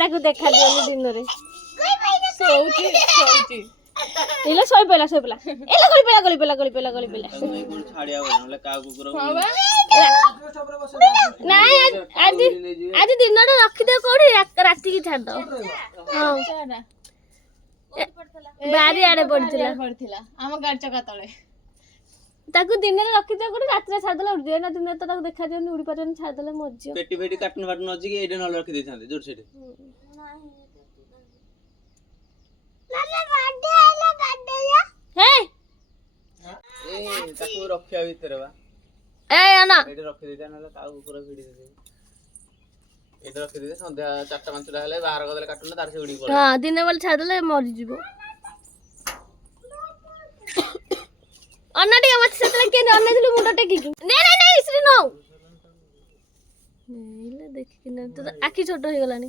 ତାକୁ ଦେଖା ଦିଅନି ଦିନରେ ଶୋଉଛି ଏଇଲେ ଶୋଇ ପଇଲା ଏଇଲେ ଗଳି ପଇଲା ଛାଡିଆ ନହେଲେ କାହା କୁକୁର ନାଇଁ ଆଜି ଦିନଟା ରଖିଦିଅ କୋଉଠି ରାତିକି ଛାଡିଦବ ହଁ ବାରି ଆଡେ ପଡିଥିଲା ଆମ ଗାଡି ଚକା ତଳେ ତାକୁ ଦିନରେ ରଖିଦିଅ କୋଉଠି ରାତିରେ ଛାଡିଦେଲେ ଉଡିଯିବ ନା ଦିନରେ ତ ତାକୁ ଦେଖା ଦିଅନି ଉଡି ପାରିବନି ଛାଡିଦେଲେ ମରିଯିବ ପେଟି ଫେଟି କାଟୁନ ଫାଟୁନ ଅଛି କି ଏଇଟା ନହେଲେ ରଖି ଦେଇଥାନ୍ତେ ଯୋଉଠି ସେଠି ତାକୁ ରଖିବା ଭିତରେ ବା ଏଇଠି ରଖିଦେଇଥା ନହେଲେ କାହା କୁକୁର ଭିଡି ଦେଇଦେବି ଏଇଠି ରଖିଦେଇଥା ସନ୍ଧ୍ୟା 4ଟା 5ଟା ହେଲେ ବାହାର କରିଦେଲେ କାଟୁନ ତାର ସେ ଉଡିକି ପଳେଇବ ହଁ ଦିନ ବେଳେ ଛାଡିଦେଲେ ମରିଯିବ ଅନା ଟିକେ ମତେ ସେତେବେଳେ କେମିତି ଅନେଇଥିଲୁ ମୁଣ୍ଡ ଟେକିକି ନାଇଁ ଶ୍ରୀ ନଉ ଦେଖିକି ଆଖି ଛୋଟ ହେଇଗଲାଣି